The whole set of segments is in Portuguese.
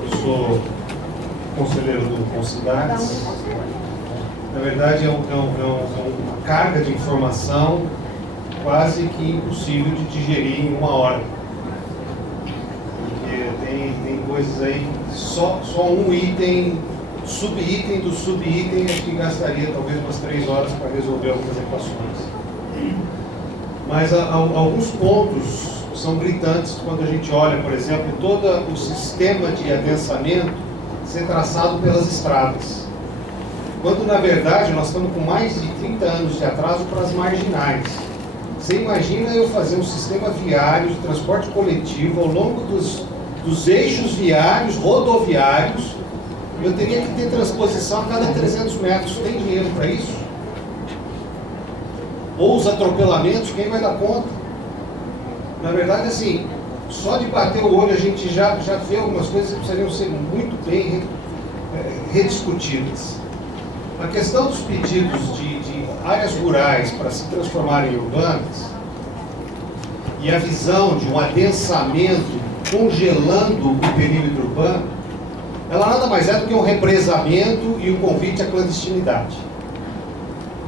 Eu sou conselheiro do Concidades. Na verdade, é uma carga de informação quase que impossível de digerir em uma hora. Porque tem coisas aí que só um item, sub-item do sub-item, acho que gastaria talvez umas 3 horas para resolver algumas equações. Mas alguns pontos são gritantes quando a gente olha, por exemplo, todo o sistema de adensamento ser traçado pelas estradas. Quando, na verdade, nós estamos com mais de 30 anos de atraso para as marginais. Você imagina eu fazer um sistema viário de transporte coletivo ao longo dos eixos viários, rodoviários, eu teria que ter transposição a cada 300 metros. Tem dinheiro para isso? Ou os atropelamentos, quem vai dar conta? Na verdade, assim, só de bater o olho a gente já vê algumas coisas que precisariam ser muito bem rediscutidas. A questão dos pedidos de áreas rurais para se transformarem em urbanas e a visão de um adensamento congelando o perímetro urbano, ela nada mais é do que um represamento e um convite à clandestinidade,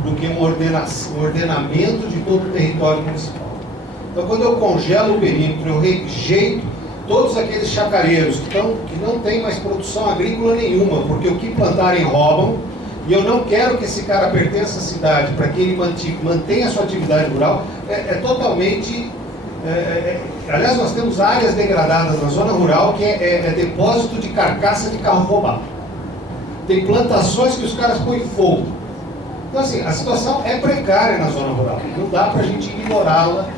do que um ordenamento de todo o território municipal. Então, quando eu congelo o perímetro, eu rejeito todos aqueles chacareiros que não têm mais produção agrícola nenhuma, porque o que plantarem roubam, e eu não quero que esse cara pertença à cidade para que ele mantenha a sua atividade rural, totalmente... aliás, nós temos áreas degradadas na zona rural que é depósito de carcaça de carro roubado. Tem plantações que os caras põem fogo. Então, assim, a situação é precária na zona rural. Não dá para a gente ignorá-la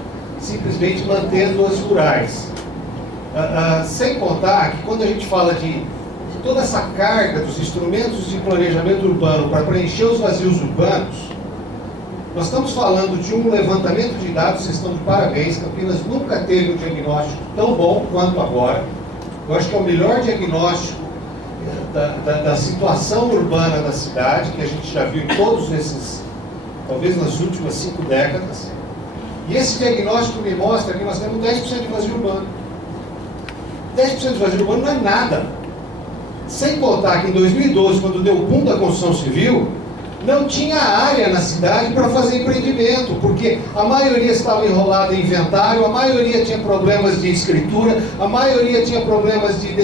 simplesmente mantendo as rurais. Sem contar que quando a gente fala de toda essa carga dos instrumentos de planejamento urbano para preencher os vazios urbanos, nós estamos falando de um levantamento de dados, vocês estão de parabéns, Campinas nunca teve um diagnóstico tão bom quanto agora. Eu acho que é o melhor diagnóstico da situação urbana da cidade, que a gente já viu em todos esses, talvez nas últimas 5 décadas. E esse diagnóstico me mostra que nós temos 10% de vazio urbano. 10% de vazio urbano não é nada. Sem contar que em 2012, quando deu o boom da construção civil, não tinha área na cidade para fazer empreendimento, porque a maioria estava enrolada em inventário, a maioria tinha problemas de escritura, a maioria tinha problemas de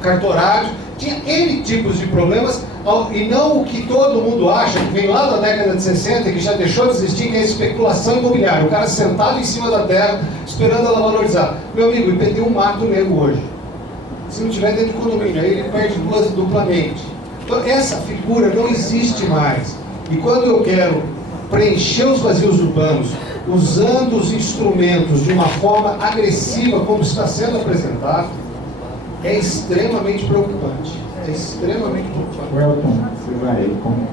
cartorário, tinha N tipos de problemas, e não o que todo mundo acha, que vem lá da década de 60, que já deixou de existir, que é a especulação imobiliária, o cara sentado em cima da terra, esperando ela valorizar. Meu amigo, o IPTU mata o nego hoje. Se não tiver dentro do condomínio, aí ele perde duplamente. Então, essa figura não existe mais. E quando eu quero preencher os vazios urbanos, usando os instrumentos de uma forma agressiva, como está sendo apresentado, é extremamente preocupante. É extremamente preocupante. Welton, você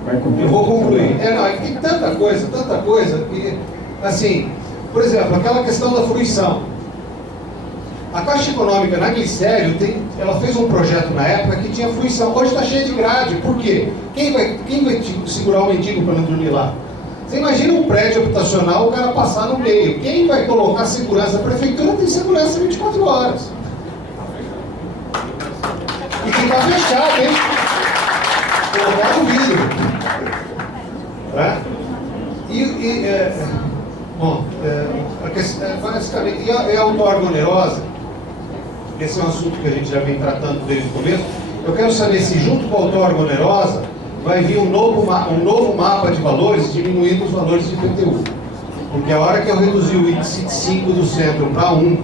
vai concluir. Eu vou concluir. Tem tanta coisa, que, assim, por exemplo, aquela questão da fruição. A Caixa Econômica, na Glicério, ela fez um projeto na época que tinha fruição. Hoje está cheio de grade. Por quê? Quem vai segurar o mendigo para não dormir lá? Você imagina um prédio habitacional, o cara passar no meio. Quem vai colocar segurança? A prefeitura tem segurança 24 horas. E que está fechado, hein? Colocar no vidro. A questão, basicamente, e a outorga onerosa, esse é um assunto que a gente já vem tratando desde o começo. Eu quero saber se, junto com a outorga onerosa, vai vir um novo mapa de valores, diminuindo os valores de IPTU. Porque a hora que eu reduzir o índice de 5 do centro para 1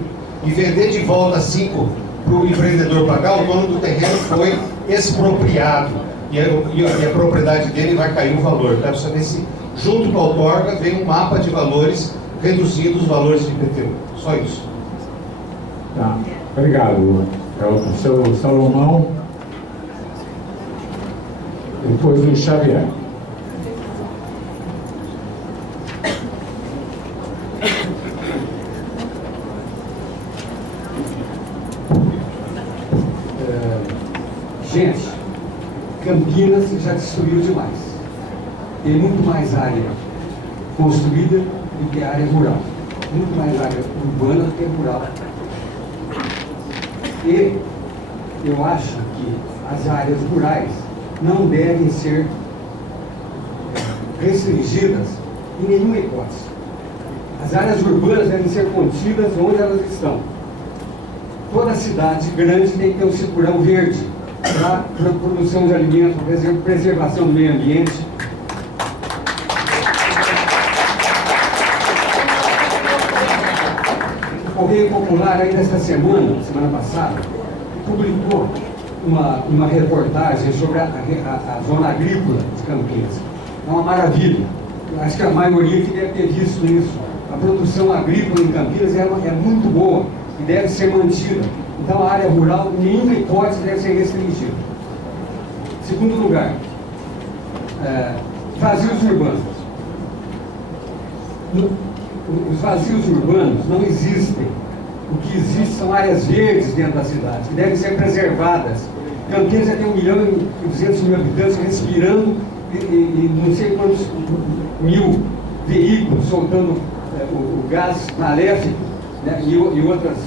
e vender de volta 5 para o empreendedor pagar, o dono do terreno foi expropriado. E a propriedade dele vai cair o valor. Eu quero saber se, junto com a outorga, vem um mapa de valores reduzindo os valores de IPTU. Só isso. Tá. Obrigado, Elton. Seu Salomão, depois o Xavier. Gente, Campinas já destruiu demais. Tem muito mais área construída do que área rural. Muito mais área urbana do que rural. E eu acho que as áreas rurais não devem ser restringidas em nenhuma hipótese. As áreas urbanas devem ser contidas onde elas estão. Toda cidade grande tem que ter um cinturão verde para produção de alimentos, preservação do meio ambiente. O Correio Popular, ainda esta semana passada, publicou uma reportagem sobre a zona agrícola de Campinas. É uma maravilha. Acho que a maioria que deve ter visto isso. A produção agrícola em Campinas é muito boa e deve ser mantida. Então a área rural, em nenhuma hipótese, deve ser restringida. Segundo lugar, vazios urbanos. Os vazios urbanos não existem. O que existe são áreas verdes dentro da cidade, que devem ser preservadas. Campinas já tem 1.200.000 habitantes respirando e não sei quantos mil veículos soltando o gás maléfico, né, e outras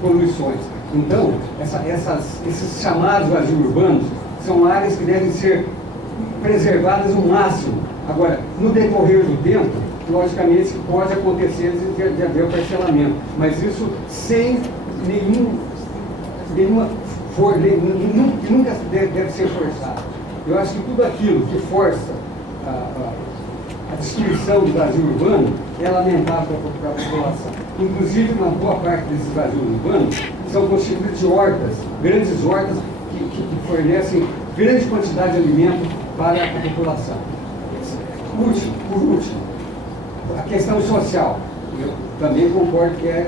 poluições. Então, esses chamados vazios urbanos são áreas que devem ser preservadas no máximo. Agora, no decorrer do tempo, logicamente pode acontecer de haver o parcelamento, mas isso sem nunca deve ser forçado. Eu acho que tudo aquilo que força a destruição do vazio urbano é lamentável para a população. Inclusive, uma boa parte desses vazios urbanos são constituídos de hortas, grandes hortas que fornecem grande quantidade de alimento para a população. Por último, a questão social. Eu também concordo que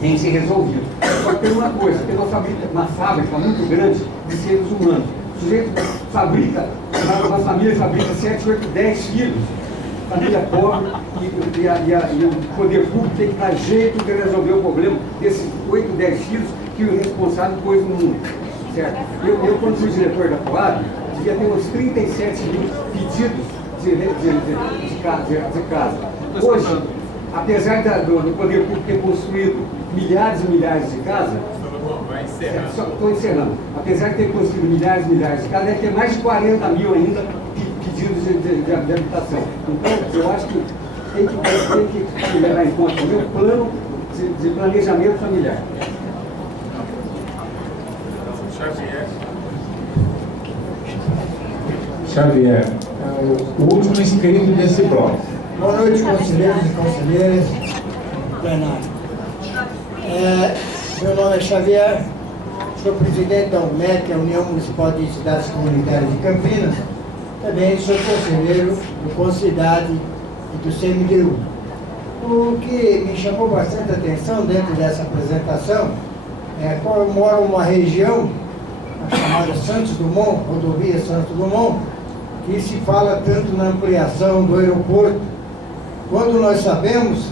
tem que ser resolvido. Só que tem uma coisa, tem uma fábrica muito grande de seres humanos. O sujeito fabrica, uma família fabrica 7, 8, 10 filhos, família pobre, e o poder público tem que dar jeito de resolver o problema desses 8, 10 filhos que o responsável pôs no mundo. Certo? Eu quando fui diretor da Coab, devia ter uns 37 mil pedidos de casa. Hoje, apesar do poder público ter construído milhares e milhares de casas, estou encerrando. Apesar de ter construído milhares e milhares de casas, deve ter mais de 40 mil ainda pedidos de habitação. Então, eu acho que tem que levar em conta também o plano de planejamento familiar. Xavier, o último inscrito desse bloco. Boa noite, conselheiros e conselheiras. Plenário. Meu nome é Xavier, sou presidente da UMEC, a União Municipal de Entidades Comunitárias de Campinas. Também sou conselheiro do Concidade e do CMDU. O que me chamou bastante atenção dentro dessa apresentação é que eu moro numa região, a chamada Santos Dumont, rodovia Santos Dumont, que se fala tanto na ampliação do aeroporto, quando nós sabemos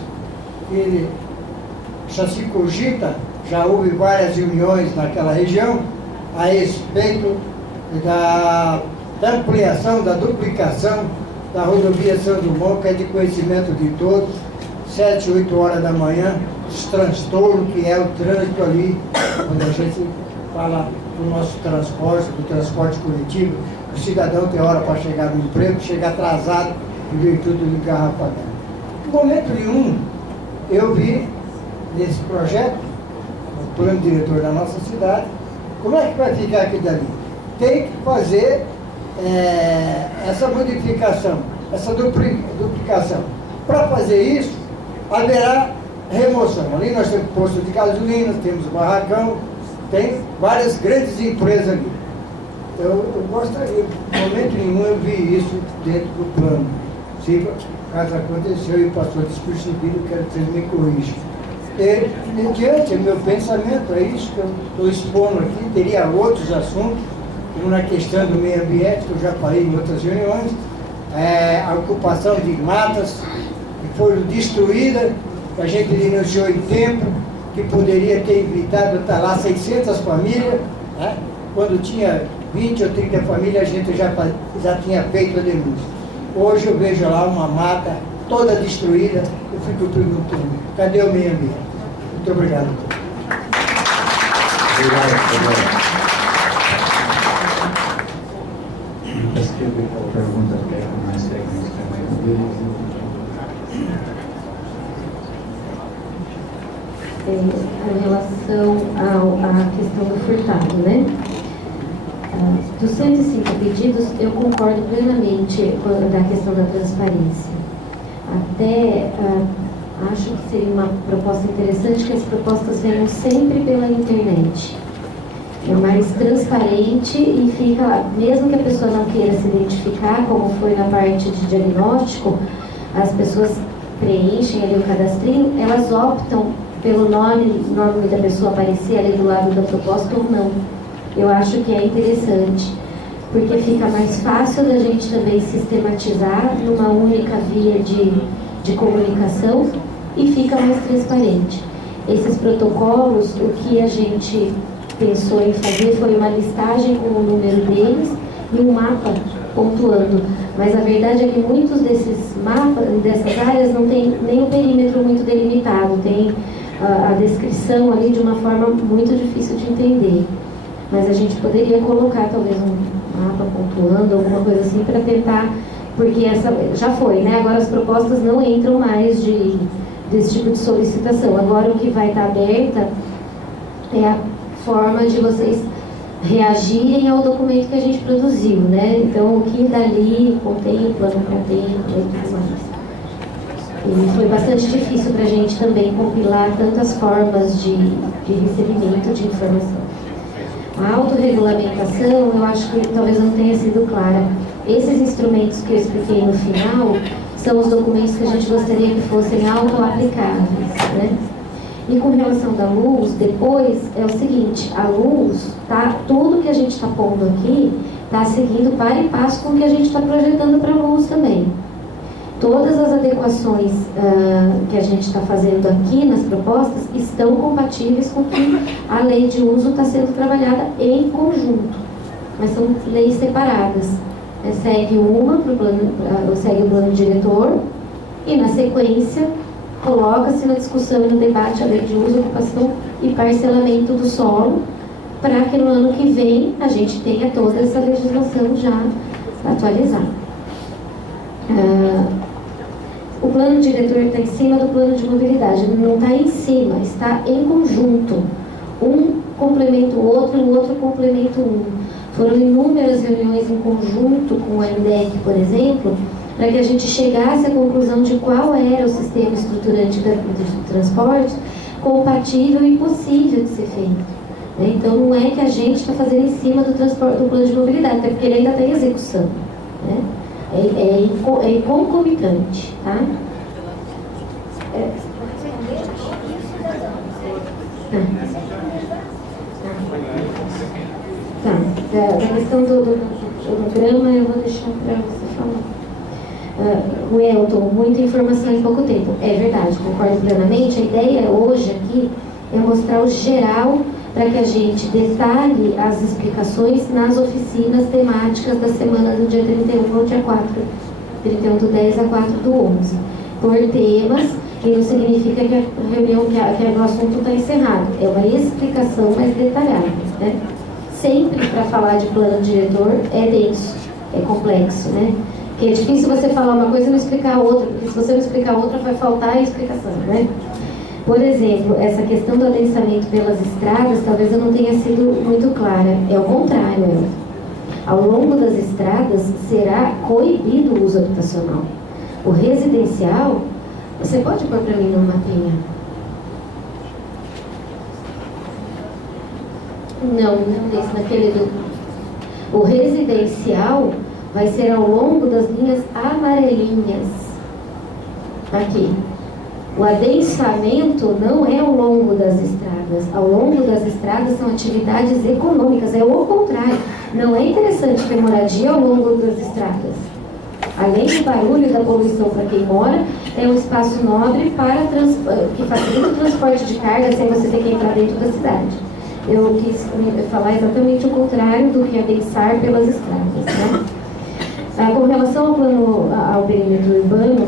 que já se cogita, já houve várias reuniões naquela região a respeito da ampliação, da duplicação da rodovia Santos Dumont, que é de conhecimento de todos, 7, 8 horas da manhã, os transtornos que é o trânsito ali, quando a gente fala do nosso transporte, do transporte coletivo. O cidadão tem hora para chegar no emprego, chega atrasado em virtude do engarrafamento. Em momento nenhum, eu vi nesse projeto, o plano diretor da nossa cidade, como é que vai ficar aquilo dali? Tem que fazer essa modificação, essa duplicação. Para fazer isso, haverá remoção. Ali nós temos posto de gasolina, temos barracão, tem várias grandes empresas ali. Eu gostaria, em momento nenhum eu vi isso dentro do plano. Se caso aconteceu e passou despercebido, quero que vocês me corrijam. Mediante meu pensamento, é isso que eu estou expondo aqui, teria outros assuntos, como na questão do meio ambiente, que eu já falei em outras reuniões, a ocupação de matas que foram destruídas, que a gente denunciou em tempo, que poderia ter evitado estar lá 600 famílias, né? Quando tinha 20 ou 30 famílias, a gente já tinha feito a denúncia. Hoje eu vejo lá uma mata toda destruída, eu fico perguntando, cadê o meio ambiente? Muito obrigado. Acho que a pergunta mais técnica, em relação à questão do furtado, né? Dos 105 pedidos, eu concordo plenamente da questão da transparência. Até acho que seria uma proposta interessante que as propostas venham sempre pela internet. É mais transparente e fica lá. Mesmo que a pessoa não queira se identificar, como foi na parte de diagnóstico, as pessoas preenchem ali o cadastrinho, elas optam pelo nome da pessoa aparecer ali do lado da proposta ou não. Eu acho que é interessante, porque fica mais fácil da gente também sistematizar numa única via de comunicação e fica mais transparente. Esses protocolos, o que a gente pensou em fazer foi uma listagem com o número deles e um mapa pontuando. Mas a verdade é que muitos desses mapas, dessas áreas, não tem nem o perímetro muito delimitado, tem a descrição ali de uma forma muito difícil de entender. Mas a gente poderia colocar talvez um mapa pontuando, alguma coisa assim, para tentar, porque essa já foi, né? Agora as propostas não entram mais desse tipo de solicitação. Agora o que vai estar aberta é a forma de vocês reagirem ao documento que a gente produziu, né? Então, o que dali contempla, não contempla e tudo mais. E foi bastante difícil para a gente também compilar tantas formas de recebimento de informação. A autorregulamentação, eu acho que talvez não tenha sido clara. Esses instrumentos que eu expliquei no final são os documentos que a gente gostaria que fossem auto-aplicáveis, né? E com relação da luz, depois é o seguinte, a luz, tá, tudo que a gente está pondo aqui está seguindo para e passo com o que a gente está projetando para a luz também. Todas as adequações que a gente está fazendo aqui nas propostas estão compatíveis com que a lei de uso está sendo trabalhada em conjunto, mas são leis separadas. Segue segue o plano diretor e, na sequência, coloca-se na discussão e no debate a lei de uso, ocupação e parcelamento do solo, para que no ano que vem a gente tenha toda essa legislação já atualizada. O plano diretor está em cima do plano de mobilidade, não está em cima, está em conjunto. Um complementa o outro complementa um. Foram inúmeras reuniões em conjunto com o MDEC, por exemplo, para que a gente chegasse à conclusão de qual era o sistema estruturante de transporte compatível e possível de ser feito. Então, não é que a gente está fazendo em cima do plano de mobilidade, até porque ele ainda está em execução, né? É concomitante, tá? Tá. Da questão do grama, eu vou deixar para você falar. O Elton, muita informação em pouco tempo. É verdade, concordo plenamente. A ideia hoje aqui é mostrar o geral para que a gente detalhe as explicações nas oficinas temáticas da semana do dia 31 ao dia 4, 31 do 10 a 4 do 11, por temas, e não significa que a reunião, que o assunto está encerrado, é uma explicação mais detalhada, né? Sempre para falar de plano diretor é denso, é complexo, né? Porque é difícil você falar uma coisa e não explicar outra, porque se você não explicar outra vai faltar a explicação, né? Por exemplo, essa questão do adensamento pelas estradas, talvez eu não tenha sido muito clara. É o contrário, né? Ao longo das estradas será coibido o uso habitacional. O residencial, você pode pôr para mim no mapinha? Não nesse, naquele do... O residencial vai ser ao longo das linhas amarelinhas. Aqui. O adensamento não é ao longo das estradas. Ao longo das estradas são atividades econômicas. É o contrário. Não é interessante ter moradia ao longo das estradas. Além do barulho e da poluição para quem mora, é um espaço nobre que facilita o transporte de carga sem você ter que entrar dentro da cidade. Eu quis falar exatamente o contrário do que adensar pelas estradas, né? Com relação ao perímetro urbano,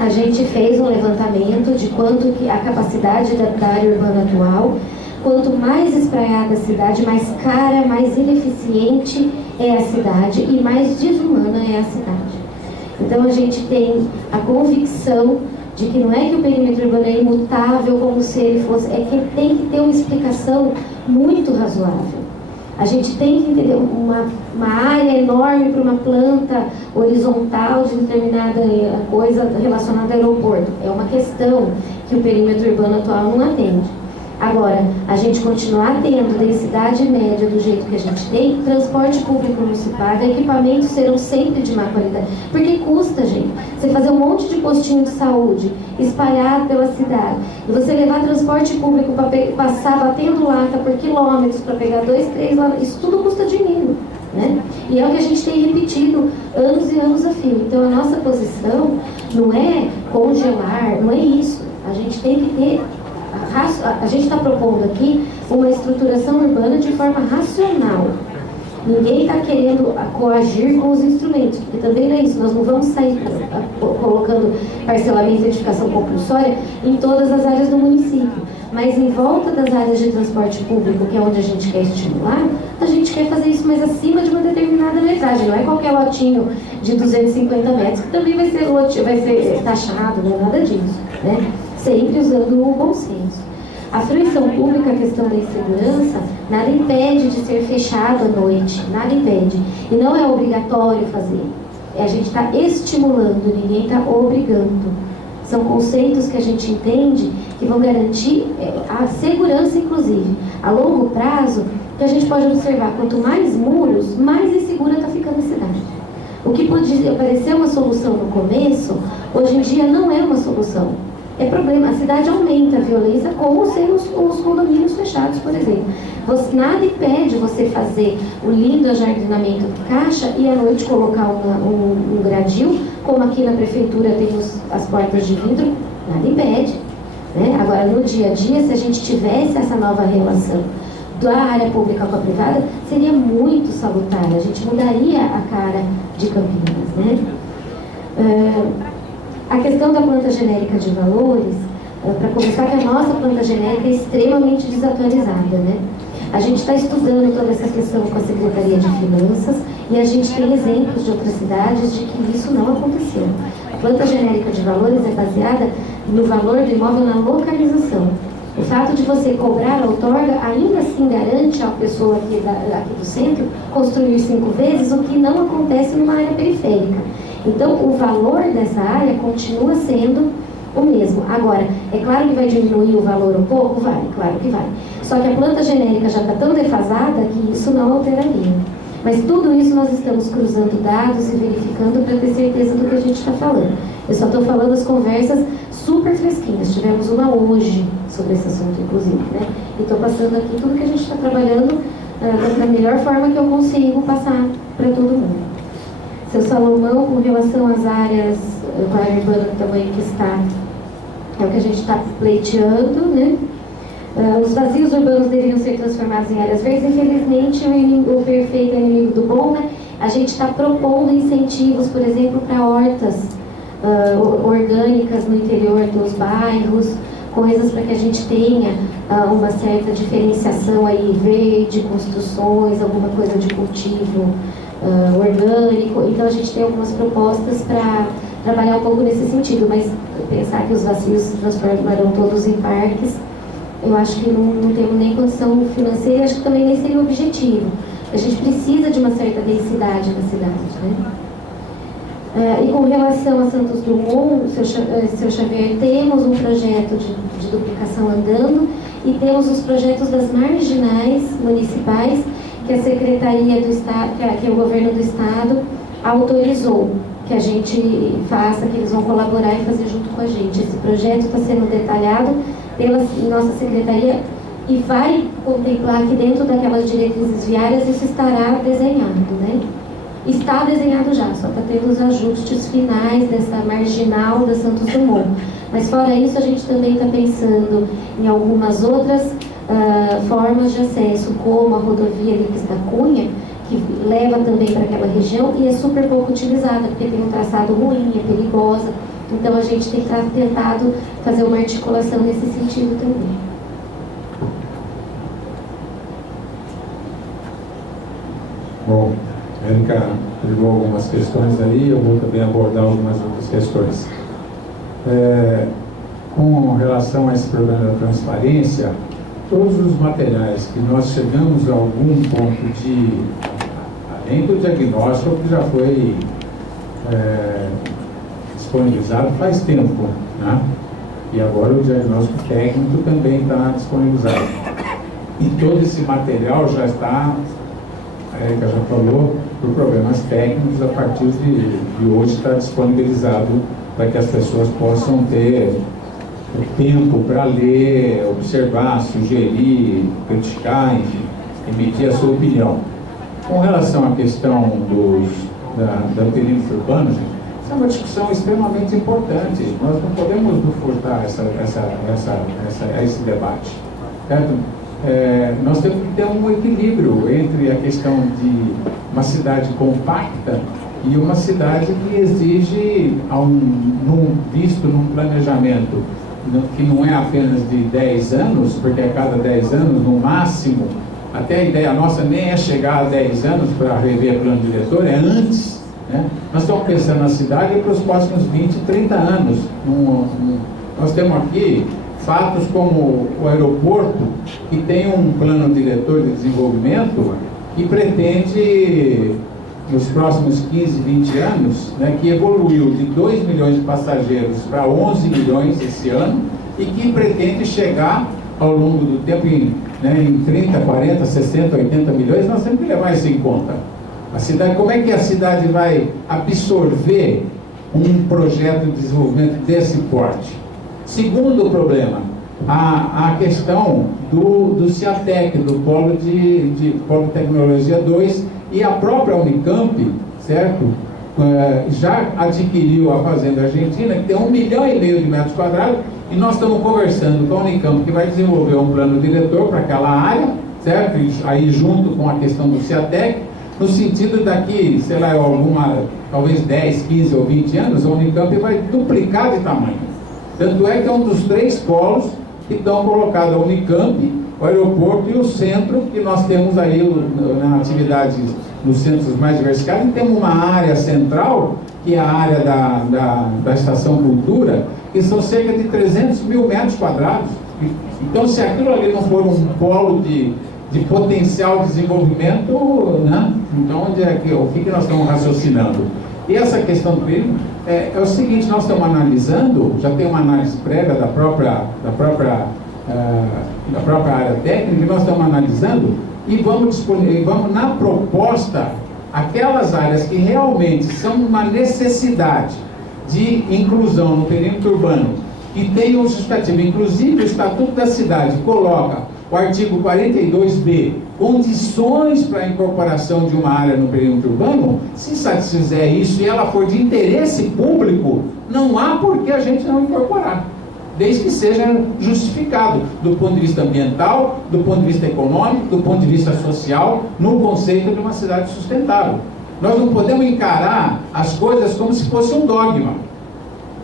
a gente fez um levantamento de quanto que a capacidade da área urbana atual, quanto mais espraiada a cidade, mais cara, mais ineficiente é a cidade e mais desumana é a cidade. Então a gente tem a convicção de que não é que o perímetro urbano é imutável como se ele fosse, é que tem que ter uma explicação muito razoável. A gente tem que entender uma área enorme para uma planta horizontal de determinada coisa relacionada ao aeroporto. É uma questão que o perímetro urbano atual não atende. Agora, a gente continuar tendo densidade média do jeito que a gente tem, transporte público não se paga, equipamentos serão sempre de má qualidade. Porque custa, gente, você fazer um monte de postinho de saúde espalhado pela cidade, e você levar transporte público para passar batendo lata por quilômetros para pegar 2, 3 lá, isso tudo custa dinheiro, né? E é o que a gente tem repetido anos e anos a fio. Então, a nossa posição não é congelar, não é isso. A gente tem que ter... A gente está propondo aqui uma estruturação urbana de forma racional. Ninguém está querendo coagir com os instrumentos, porque também não é isso. Nós não vamos sair colocando parcelamento e edificação compulsória em todas as áreas do município. Mas em volta das áreas de transporte público, que é onde a gente quer estimular, a gente quer fazer isso mais acima de uma determinada metragem. Não é qualquer lotinho de 250 metros que também vai ser taxado, não é nada disso, né? Sempre usando o bom senso. A fruição pública, a questão da insegurança, nada impede de ser fechado à noite, nada impede. E não é obrigatório fazer. A gente está estimulando, ninguém está obrigando. São conceitos que a gente entende que vão garantir a segurança, inclusive. A longo prazo, que a gente pode observar, quanto mais muros, mais insegura está ficando a cidade. O que podia parecer uma solução no começo, hoje em dia não é uma solução. É problema, a cidade aumenta a violência com ou sem os condomínios fechados, por exemplo. Nada impede você fazer o lindo ajardinamento de caixa e à noite colocar um gradil, como aqui na prefeitura tem as portas de vidro, nada impede, né? Agora, no dia a dia, se a gente tivesse essa nova relação da área pública com a privada, seria muito salutar, a gente mudaria a cara de Campinas, né? A questão da planta genérica de valores, para começar, que a nossa planta genérica é extremamente desatualizada, né? A gente está estudando toda essa questão com a Secretaria de Finanças e a gente tem exemplos de outras cidades de que isso não aconteceu. A planta genérica de valores é baseada no valor do imóvel na localização. O fato de você cobrar a outorga ainda assim garante à pessoa aqui do centro construir 5 vezes, o que não acontece numa área periférica. Então, o valor dessa área continua sendo o mesmo. Agora, é claro que vai diminuir o valor um pouco? Vai, claro que vai. Só que a planta genérica já está tão defasada que isso não alteraria. Mas tudo isso nós estamos cruzando dados e verificando para ter certeza do que a gente está falando. Eu só estou falando as conversas super fresquinhas. Tivemos uma hoje sobre esse assunto, inclusive, né? E estou passando aqui tudo que a gente está trabalhando da melhor forma que eu consigo passar para todo mundo. Seu Salomão, com relação às áreas da área urbana do tamanho que está, é o que a gente está pleiteando, né? Os vazios urbanos deveriam ser transformados em áreas verdes. Infelizmente, o perfeito é inimigo do bom, né? A gente está propondo incentivos, por exemplo, para hortas orgânicas no interior dos bairros, coisas para que a gente tenha uma certa diferenciação aí, verde, construções, alguma coisa de cultivo orgânico. Então a gente tem algumas propostas para trabalhar um pouco nesse sentido, mas pensar que os vazios se transformarão todos em parques, eu acho que não temos nem condição financeira e acho que também nem seria o objetivo. A gente precisa de uma certa densidade na cidade, né? E com relação a Santos Dumont, seu Xavier, temos um projeto de duplicação andando e temos os projetos das marginais municipais que a Secretaria do Estado, que o Governo do Estado autorizou que a gente faça, que eles vão colaborar e fazer junto com a gente. Esse projeto está sendo detalhado pela nossa Secretaria e vai contemplar que dentro daquelas diretrizes viárias isso estará desenhado, né? Está desenhado já, só está tendo os ajustes finais dessa marginal da Santos Dumont. Mas fora isso, a gente também está pensando em algumas outras formas de acesso, como a rodovia Lípez da Cunha, que leva também para aquela região e é super pouco utilizada, porque tem um traçado ruim, é perigosa. Então a gente tem tentado fazer uma articulação nesse sentido também. Bom, a Érica levou algumas questões aí, eu vou também abordar algumas outras questões. Com relação a esse problema da transparência, todos os materiais que nós chegamos a algum ponto de, além do diagnóstico que já foi disponibilizado faz tempo, né? E agora o diagnóstico técnico também está disponibilizado. E todo esse material já está, a Érica já falou, por problemas técnicos, a partir de hoje está disponibilizado para que as pessoas possam ter tempo para ler, observar, sugerir, criticar, enfim, emitir a sua opinião. Com relação à questão da perímetro urbano, essa é uma discussão extremamente importante. Nós não podemos nos furtar esse debate, certo? Nós temos que ter um equilíbrio entre a questão de uma cidade compacta e uma cidade que exige, visto num planejamento que não é apenas de 10 anos, porque a cada 10 anos, no máximo, até a ideia nossa nem é chegar a 10 anos para rever plano diretor, é antes, né? Nós estamos pensando na cidade para os próximos 20, 30 anos. Nós temos aqui fatos como o aeroporto, que tem um plano diretor de desenvolvimento que pretende, nos próximos 15, 20 anos, né, que evoluiu de 2 milhões de passageiros para 11 milhões esse ano e que pretende chegar ao longo do tempo em 30, 40, 60, 80 milhões. Nós temos que levar isso em conta. A cidade, como é que a cidade vai absorver um projeto de desenvolvimento desse porte? Segundo problema, a questão do CIATEC, do Polo de Polo de Tecnologia 2, e a própria Unicamp, certo? Já adquiriu a Fazenda Argentina, que tem 1,5 milhão de metros quadrados, e nós estamos conversando com a Unicamp, que vai desenvolver um plano diretor para aquela área, certo? Aí junto com a questão do CIATEC, no sentido daqui, sei lá, talvez 10, 15 ou 20 anos, a Unicamp vai duplicar de tamanho. Tanto é que é um dos 3 polos que estão colocados, a Unicamp, o aeroporto e o centro, que nós temos aí na atividade nos centros mais diversificados, e temos uma área central, que é a área da Estação Cultura, que são cerca de 300 mil metros quadrados. Então, se aquilo ali não for um polo de potencial de desenvolvimento, né? Então, o que nós estamos raciocinando? E essa questão do período é o seguinte: nós estamos analisando, já tem uma análise prévia da própria área técnica, e nós estamos analisando e vamos na proposta aquelas áreas que realmente são uma necessidade de inclusão no perímetro urbano e tenham justificativa. Inclusive o Estatuto da Cidade coloca o artigo 42b, condições para a incorporação de uma área no perímetro urbano. Se satisfizer isso e ela for de interesse público, não há por que a gente não incorporar, desde que seja justificado do ponto de vista ambiental, do ponto de vista econômico, do ponto de vista social, no conceito de uma cidade sustentável. Nós não podemos encarar as coisas como se fosse um dogma.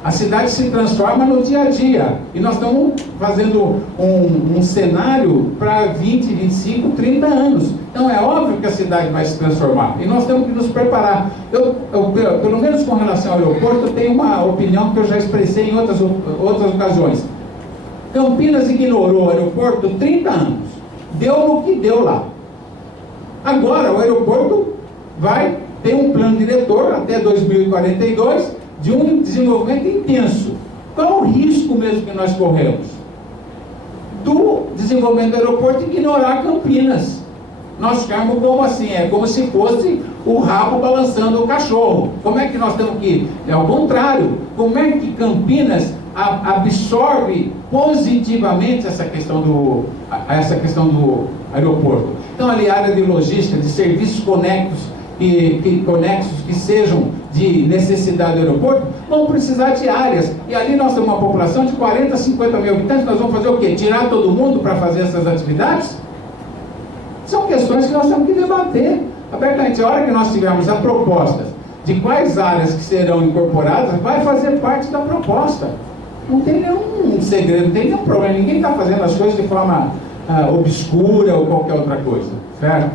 A cidade se transforma no dia a dia, e nós estamos fazendo um cenário para 20, 25, 30 anos. Então é óbvio que a cidade vai se transformar, e nós temos que nos preparar. Pelo menos com relação ao aeroporto, eu tenho uma opinião que eu já expressei em outras ocasiões. Campinas ignorou o aeroporto 30 anos, deu no que deu lá. Agora o aeroporto vai ter um plano diretor até 2042, de um desenvolvimento intenso. Qual o risco mesmo que nós corremos? Do desenvolvimento do aeroporto ignorar Campinas. Nós ficamos como assim? É como se fosse o rabo balançando o cachorro. Como é que nós temos que... É ao contrário. Como é que Campinas absorve positivamente essa questão do aeroporto? Então, ali, a área de logística, de serviços conexos que sejam de necessidade do aeroporto, vão precisar de áreas. E ali nós temos uma população de 40, 50 mil habitantes. Nós vamos fazer o quê? Tirar todo mundo para fazer essas atividades? São questões que nós temos que debater abertamente. A hora que nós tivermos a proposta de quais áreas que serão incorporadas, vai fazer parte da proposta. Não tem nenhum segredo, não tem nenhum problema. Ninguém está fazendo as coisas de forma obscura ou qualquer outra coisa, certo?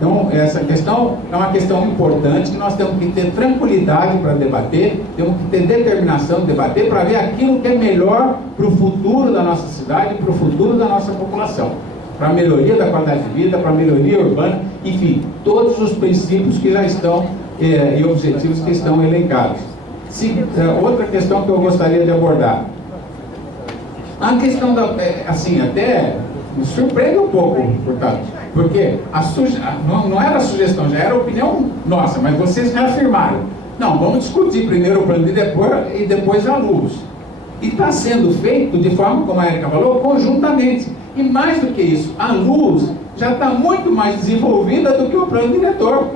Então, essa questão é uma questão importante que nós temos que ter tranquilidade para debater, temos que ter determinação de debater para ver aquilo que é melhor para o futuro da nossa cidade, para o futuro da nossa população, para a melhoria da qualidade de vida, para a melhoria urbana, enfim, todos os princípios que já estão e objetivos que estão elencados. Outra questão que eu gostaria de abordar. A questão da, assim, até me surpreende um pouco, portanto, porque não era a sugestão, já era a opinião nossa, mas vocês reafirmaram. Não, vamos discutir primeiro o plano e depois a luz. E está sendo feito de forma, como a Érica falou, conjuntamente. E mais do que isso, a luz já está muito mais desenvolvida do que o plano diretor.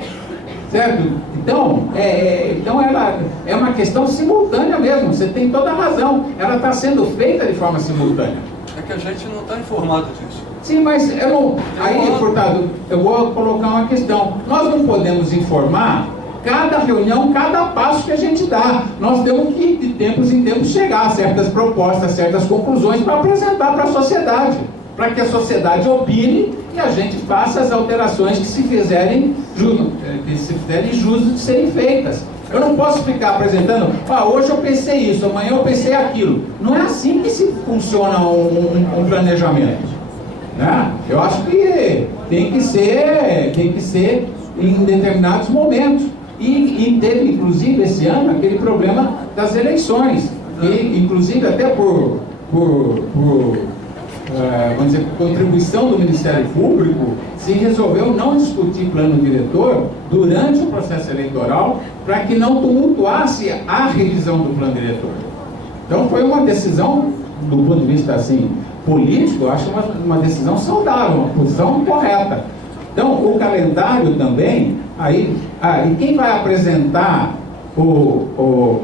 Certo? Então, ela é uma questão simultânea mesmo, você tem toda a razão. Ela está sendo feita de forma simultânea. É que a gente não está informado disso. Sim, mas aí, Furtado, eu vou colocar uma questão. Nós não podemos informar cada reunião, cada passo que a gente dá. Nós temos que, de tempos em tempos, chegar a certas propostas, certas conclusões para apresentar para a sociedade, para que a sociedade opine e a gente faça as alterações que se fizerem justo de serem feitas. Eu não posso ficar apresentando, hoje eu pensei isso, amanhã eu pensei aquilo. Não é assim que se funciona um planejamento. Né? Eu acho que tem que ser em determinados momentos. E teve, inclusive, esse ano, aquele problema das eleições. E, inclusive, até por vamos dizer, contribuição do Ministério Público, se resolveu não discutir plano diretor durante o processo eleitoral para que não tumultuasse a revisão do plano diretor. Então foi uma decisão, do ponto de vista assim, político, eu acho uma decisão saudável, uma posição correta. Então o calendário também, e quem vai apresentar o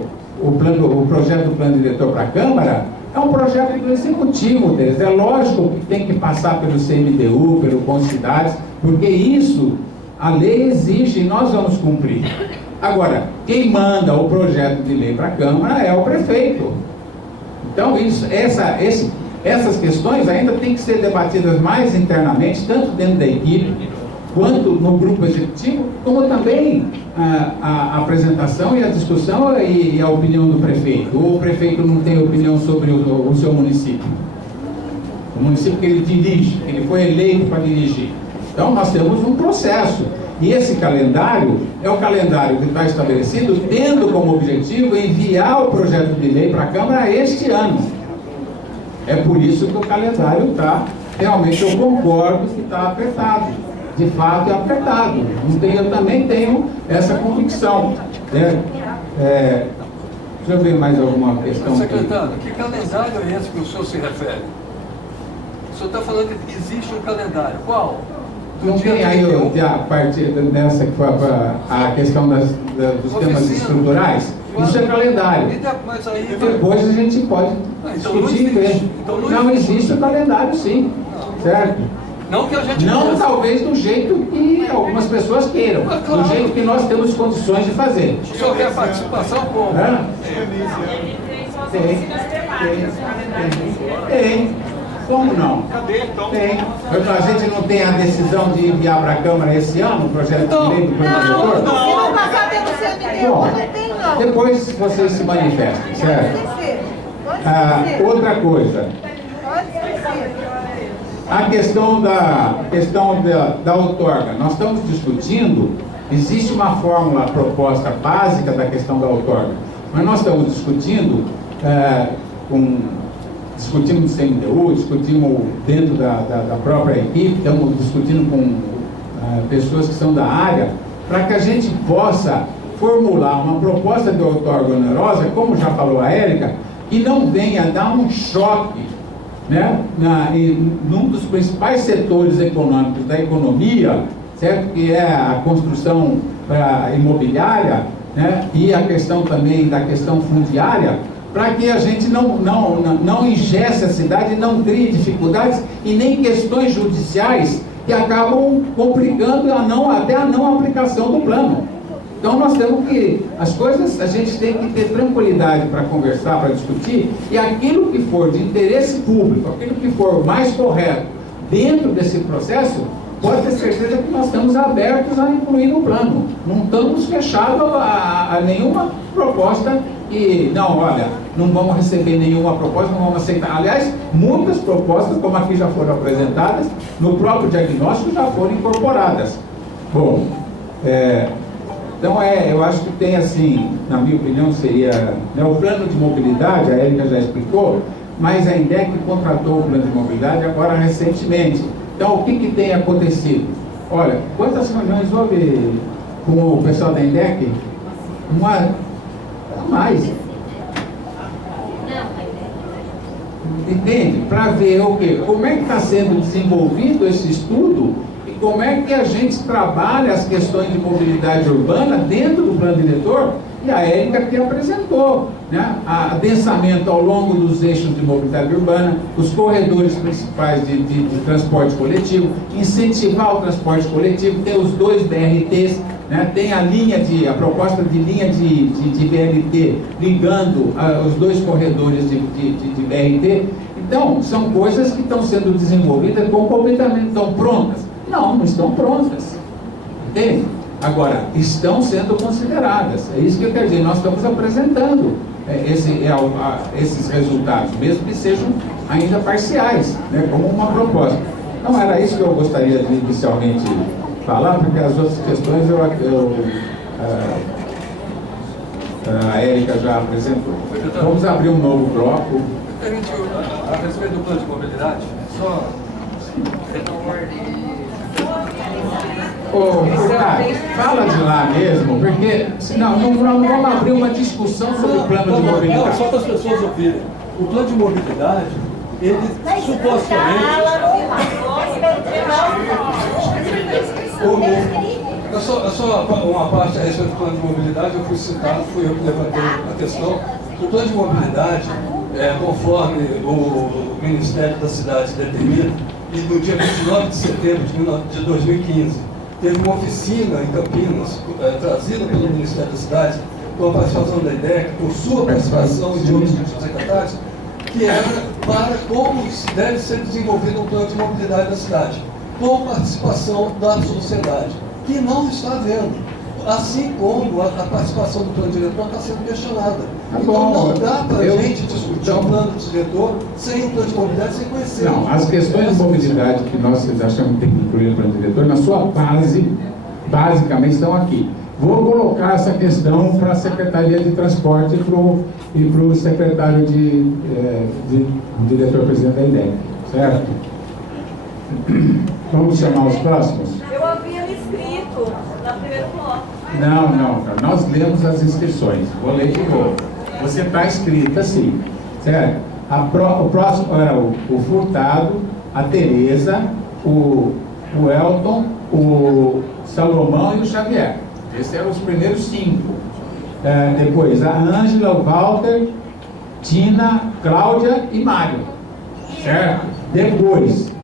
projeto do plano diretor para a Câmara é um projeto do executivo deles. É lógico que tem que passar pelo CMDU, pelo Concidades, porque isso a lei exige e nós vamos cumprir. Agora, quem manda o projeto de lei para a Câmara é o prefeito. Então, essas questões ainda têm que ser debatidas mais internamente, tanto dentro da equipe, quanto no grupo executivo, como também a apresentação e a discussão e a opinião do prefeito. O prefeito não tem opinião sobre o seu município. O município que ele dirige, que ele foi eleito para dirigir. Então nós temos um processo. E esse calendário é o calendário que está estabelecido, tendo como objetivo enviar o projeto de lei para a Câmara este ano. É por isso que o calendário está, realmente eu concordo que está apertado. De fato é apertado. Eu também tenho essa convicção. Deixa eu ver mais alguma questão. Secretário, que calendário é esse que o senhor se refere? O senhor está falando que existe um calendário. Qual? Não tem aí a partir dessa que foi a questão dos temas estruturais? Isso é calendário. Mas aí, depois a gente pode discutir e ver. Não existe o calendário, sim. Certo? Não que a gente não talvez do jeito que algumas pessoas queiram, claro. Do jeito que nós temos condições de fazer. O senhor quer participação como? Tem. Como não? Cadê então? Tem. A gente não tem a decisão de enviar para a Câmara esse ano o projeto de lei do plano diretor? Se não passar pelo CMDU, não tem não. Depois vocês se manifestem, certo? Outra coisa. A questão da outorga. Nós estamos discutindo, existe uma fórmula proposta básica da questão da outorga, mas nós estamos discutindo discutimos no CMDU, discutimos dentro da própria equipe, estamos discutindo com pessoas que são da área, para que a gente possa formular uma proposta de outorga onerosa, como já falou a Érica, que não venha dar um choque, né, num dos principais setores econômicos da economia, certo? Que é a construção imobiliária, né, e a questão também da questão fundiária, para que a gente não ingesse a cidade, não crie dificuldades e nem questões judiciais que acabam complicando até a não aplicação do plano. Então nós temos que, as coisas, a gente tem que ter tranquilidade para conversar, para discutir, e aquilo que for de interesse público, aquilo que for mais correto dentro desse processo, pode ter certeza que nós estamos abertos a incluir no plano. Não estamos fechados a nenhuma proposta e, não, olha, não vamos receber nenhuma proposta, não vamos aceitar. Aliás, muitas propostas, como aqui já foram apresentadas, no próprio diagnóstico já foram incorporadas. Bom, então eu acho que tem assim, na minha opinião, seria o plano de mobilidade, a Érica já explicou, mas a INDEC contratou o plano de mobilidade agora recentemente. Então, o que tem acontecido? Olha, quantas reuniões houve com o pessoal da INDEC? Mais. Entende? Para ver o quê? Como é que está sendo desenvolvido esse estudo e como é que a gente trabalha as questões de mobilidade urbana dentro do plano diretor. E a Érica que apresentou, né? Adensamento ao longo dos eixos de mobilidade urbana, os corredores principais de transporte coletivo, incentivar o transporte coletivo, tem os 2 BRTs, né? Tem a proposta de linha de BRT ligando os 2 corredores de BRT. Então, são coisas que estão sendo desenvolvidas concomitantemente. Estão prontas? Não estão prontas. Entende? Agora, estão sendo consideradas. É isso que eu quero dizer. Nós estamos apresentando esses resultados, mesmo que sejam ainda parciais, né, como uma proposta. Então, era isso que eu gostaria de inicialmente falar, porque as outras questões a Érica já apresentou. Vamos abrir um novo bloco. A respeito do plano de mobilidade, só... Fala de lá mesmo, porque senão não vamos abrir uma discussão sobre o plano de mobilidade. Não, só para as pessoas ouvirem. O plano de mobilidade, ele supostamente... Só uma parte a respeito do plano de mobilidade, eu fui citado, fui eu que levantei a questão. O plano de mobilidade, conforme o Ministério da Cidade determina, e no dia 29 de setembro de 2015, teve uma oficina em Campinas, trazida pelo Ministério da Cidade, com a participação da INDEC, com sua participação e de outros secretários, que era para como deve ser desenvolvido um plano de mobilidade da cidade, com participação da sociedade, que não está havendo. Assim como a participação do plano diretor está sendo questionada. Então não dá para a gente discutir o plano diretor sem o plano de mobilidade, sem conhecer. Não, as questões de mobilidade que nós achamos que tem que incluir no plano diretor, na sua base, basicamente estão aqui. Vou colocar essa questão para a Secretaria de Transporte e para o secretário de diretor-presidente da INDEC, certo? Vamos chamar os próximos? Eu havia me inscrito na primeira bloco. Não, nós lemos as inscrições. Vou ler de novo. Você está inscrita sim, certo? O próximo era o Furtado, a Tereza, o Elton, o Salomão e o Xavier. Esses eram os primeiros 5. Depois a Ângela, o Walter, Tina, Cláudia e Mário, certo? Depois